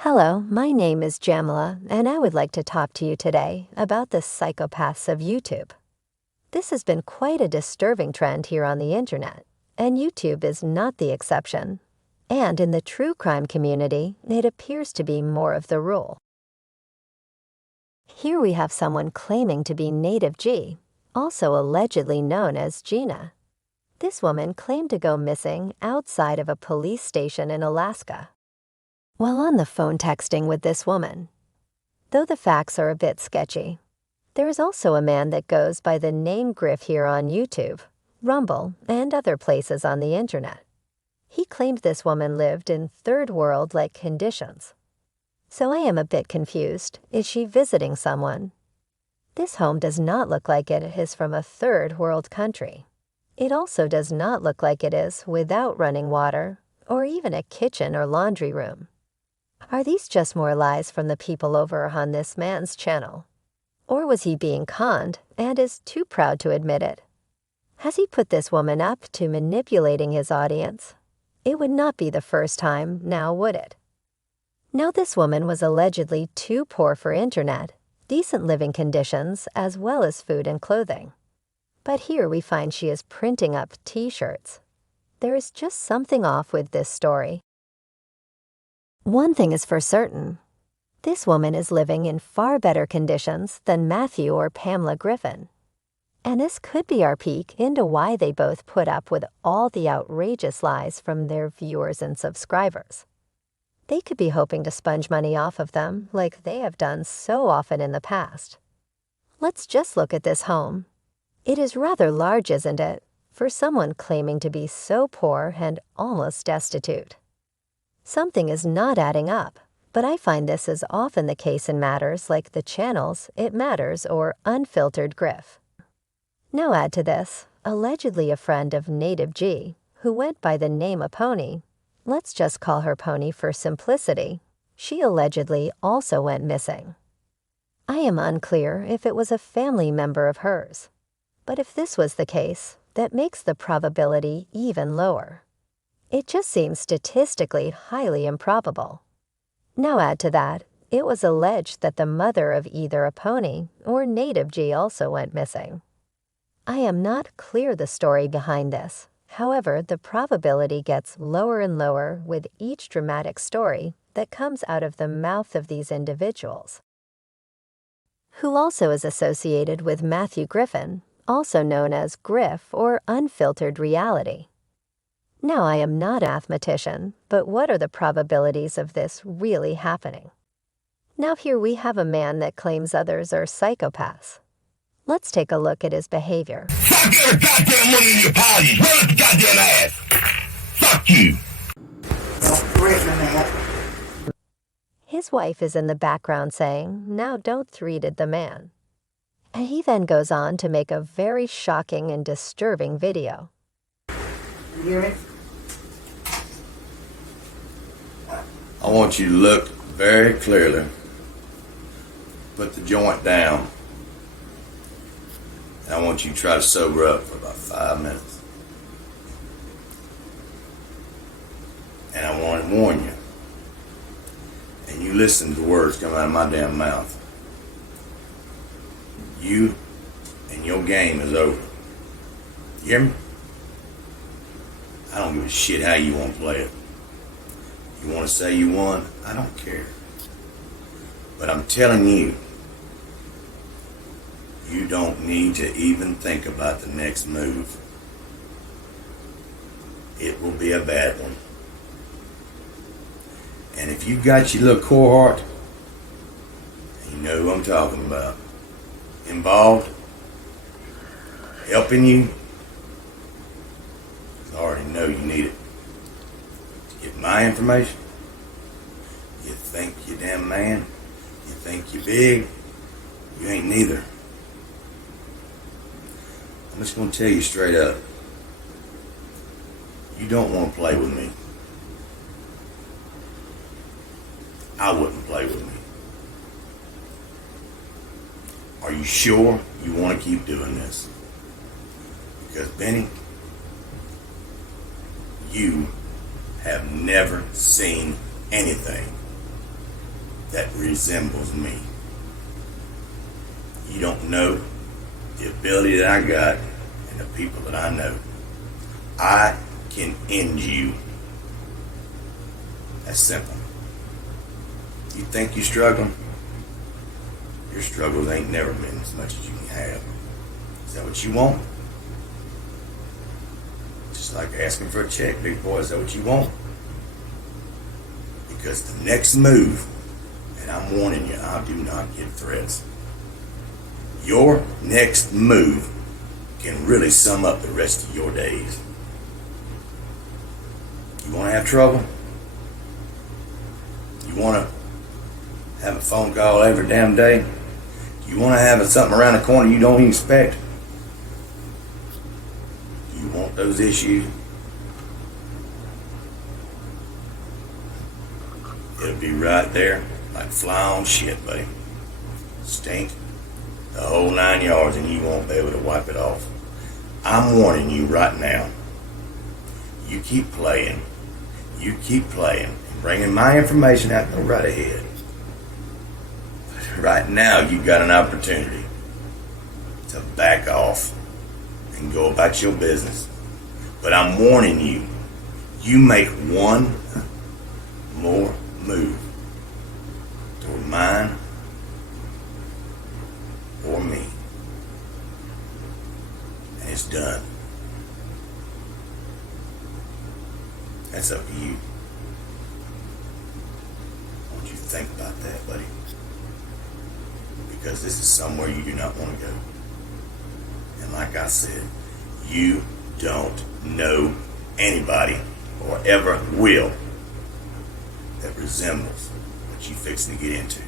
Hello, my name is Jamila, and I would like to talk to you today about the psychopaths of YouTube. This has been quite a disturbing trend here on the internet, and YouTube is not the exception. And in the true crime community, it appears to be more of the rule. Here we have someone claiming to be Native G, also allegedly known as Gina. This woman claimed to go missing outside of a police station in Alaska. While on the phone texting with this woman, though the facts are a bit sketchy, there is also a man that goes by the name Griff here on YouTube, Rumble, and other places on the internet. He claimed this woman lived in third world-like conditions. So I am a bit confused. Is she visiting someone? This home does not look like it is from a third world country. It also does not look like it is without running water or even a kitchen or laundry room. Are these just more lies from the people over on this man's channel? Or was he being conned and is too proud to admit it? Has he put this woman up to manipulating his audience? It would not be the first time, now would it? Now this woman was allegedly too poor for internet, decent living conditions, as well as food and clothing. But here we find she is printing up t-shirts. There is just something off with this story. One thing is for certain. This woman is living in far better conditions than Matthew or Pamela Griffin. And this could be our peek into why they both put up with all the outrageous lies from their viewers and subscribers. They could be hoping to sponge money off of them like they have done so often in the past. Let's just look at this home. It is rather large, isn't it, for someone claiming to be so poor and almost destitute? Something is not adding up, but I find this is often the case in matters like the channels, It Matters, or Unfiltered Griff. Now add to this, allegedly a friend of Native G, who went by the name of Pony. Let's just call her Pony for simplicity. She allegedly also went missing. I am unclear if it was a family member of hers, but if this was the case, that makes the probability even lower. It just seems statistically highly improbable. Now add to that, it was alleged that the mother of either a Pony or Native G also went missing. I am not clear the story behind this. However, the probability gets lower and lower with each dramatic story that comes out of the mouth of these individuals, who also is associated with Matthew Griffin, also known as Griff or Unfiltered Reality. Now, I am not a mathematician, but what are the probabilities of this really happening? Now here we have a man that claims others are psychopaths. Let's take a look at his behavior. Fuck every goddamn one of your apologies. Run up the goddamn ass. Fuck you. His wife is in the background saying, "Now don't threated the man." And he then goes on to make a very shocking and disturbing video. You hear it? I want you to look very clearly. Put the joint down. And I want you to try to sober up for about 5 minutes. And I want to warn you. And you listen to the words come out of my damn mouth. You and your game is over. You hear me? I don't give a shit how you want to play it. You want to say you won? I don't care. But I'm telling you, you don't need to even think about the next move. It will be a bad one. And if you got your little cohort, you know who I'm talking about, involved, helping you, I already know you need it. To get my information, you think you're damn man, you think you're big, you ain't neither. I'm just going to tell you straight up, you don't want to play with me. I wouldn't play with me. Are you sure you want to keep doing this? Because Benny, you have never seen anything that resembles me. You don't know the ability that I got and the people that I know. I can end you. That's simple. You think you're struggling? Your struggles ain't never been as much as you can have. Is that what you want? Just like asking for a check, big boy, is that what you want? Because the next move, and I'm warning you, I do not give threats. Your next move can really sum up the rest of your days. You want to have trouble? You want to have a phone call every damn day? You want to have something around the corner you don't even expect? You want those issues? It'll be right there like fly on shit, buddy. Stink the whole 9 yards and you won't be able to wipe it off. I'm warning you right now. You keep playing. You keep playing and bringing my information out, go right ahead. Right now, you've got an opportunity to back off and go about your business. But I'm warning you, you make one more move toward mine or me, and it's done. That's up to you. I want you to think about that, buddy. Because this is somewhere you do not want to go. And like I said, you don't know anybody or ever will that resembles what you fixing to get into.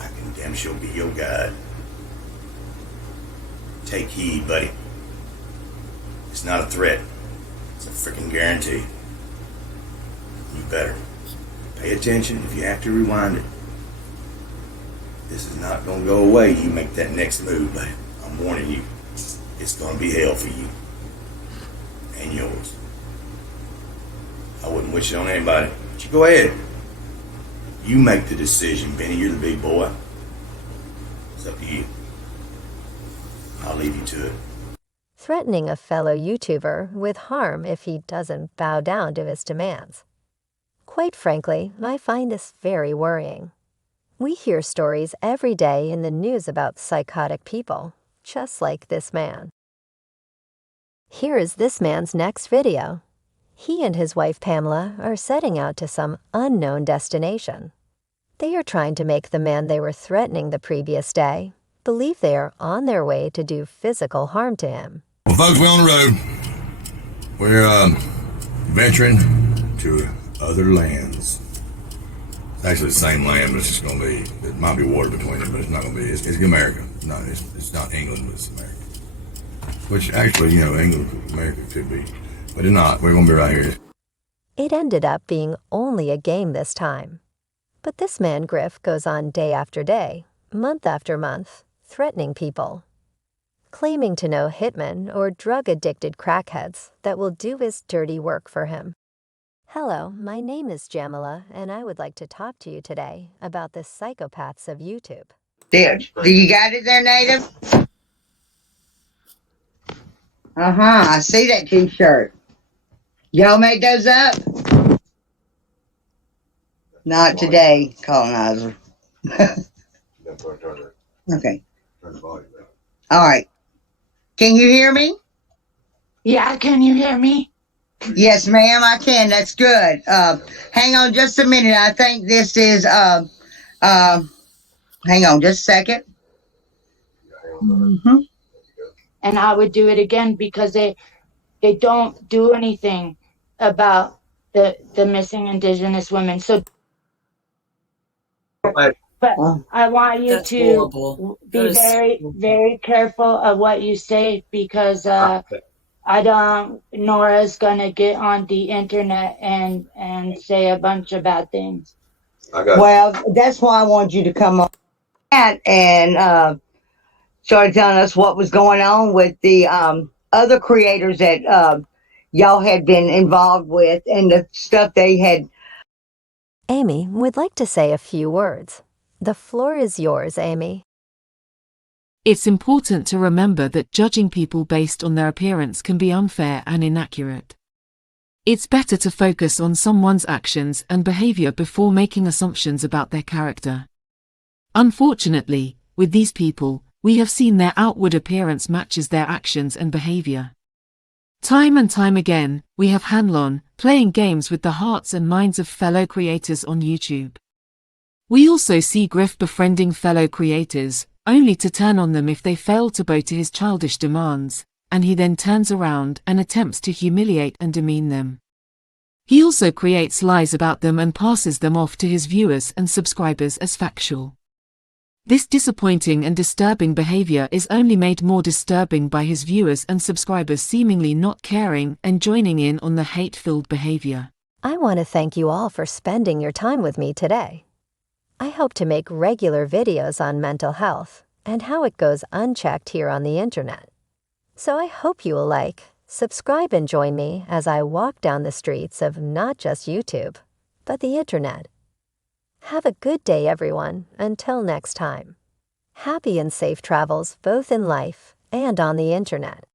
I can damn sure be your guide. Take heed, buddy. It's not a threat. It's a freaking guarantee. You better pay attention. If you have to, rewind it. This is not going to go away. You make that next move, but I'm warning you, it's going to be hell for you and yours. I wouldn't wish it on anybody, but you go ahead. You make the decision, Benny. You're the big boy. It's up to you. I'll leave you to it. Threatening a fellow YouTuber with harm if he doesn't bow down to his demands. Quite frankly, I find this very worrying. We hear stories every day in the news about psychotic people, just like this man. Here is this man's next video. He and his wife Pamela are setting out to some unknown destination. They are trying to make the man they were threatening the previous day believe they are on their way to do physical harm to him. Well, folks, we're on the road. We're venturing to other lands. It's actually the same land, but it's just going to be, it might be water between them, but it's not going to be, it's America. No, it's not England, but it's America. Which actually, England, America could be, but it's not. We're going to be right here. It ended up being only a game this time. But this man, Griff, goes on day after day, month after month, threatening people, claiming to know hitmen or drug-addicted crackheads that will do his dirty work for him. Hello, my name is Jamila, and I would like to talk to you today about the psychopaths of YouTube. Do you got it there, Native? I see that t-shirt. Y'all made those up? Not today, colonizer. Okay. All right. Can you hear me? Yeah, can you hear me? Yes, ma'am, I can. That's good. Hang on just a minute. I think this is, hang on just a second. Mm-hmm. And I would do it again because they don't do anything about the missing Indigenous women. So, but I want you to be very, very careful of what you say because Nora's gonna get on the internet and say a bunch of bad things. Well, that's why I wanted you to come on and started telling us what was going on with the other creators that y'all had been involved with and the stuff they had Amy would like to say a few words. The floor is yours, Amy. It's important to remember that judging people based on their appearance can be unfair and inaccurate. It's better to focus on someone's actions and behavior before making assumptions about their character. Unfortunately, with these people, we have seen their outward appearance matches their actions and behavior. Time and time again, we have Hanlon playing games with the hearts and minds of fellow creators on YouTube. We also see Griff befriending fellow creators, only to turn on them if they fail to bow to his childish demands, and he then turns around and attempts to humiliate and demean them. He also creates lies about them and passes them off to his viewers and subscribers as factual. This disappointing and disturbing behavior is only made more disturbing by his viewers and subscribers seemingly not caring and joining in on the hate-filled behavior. I want to thank you all for spending your time with me today. I hope to make regular videos on mental health and how it goes unchecked here on the internet. So I hope you will like, subscribe and join me as I walk down the streets of not just YouTube, but the internet. Have a good day, everyone, until next time. Happy and safe travels both in life and on the internet.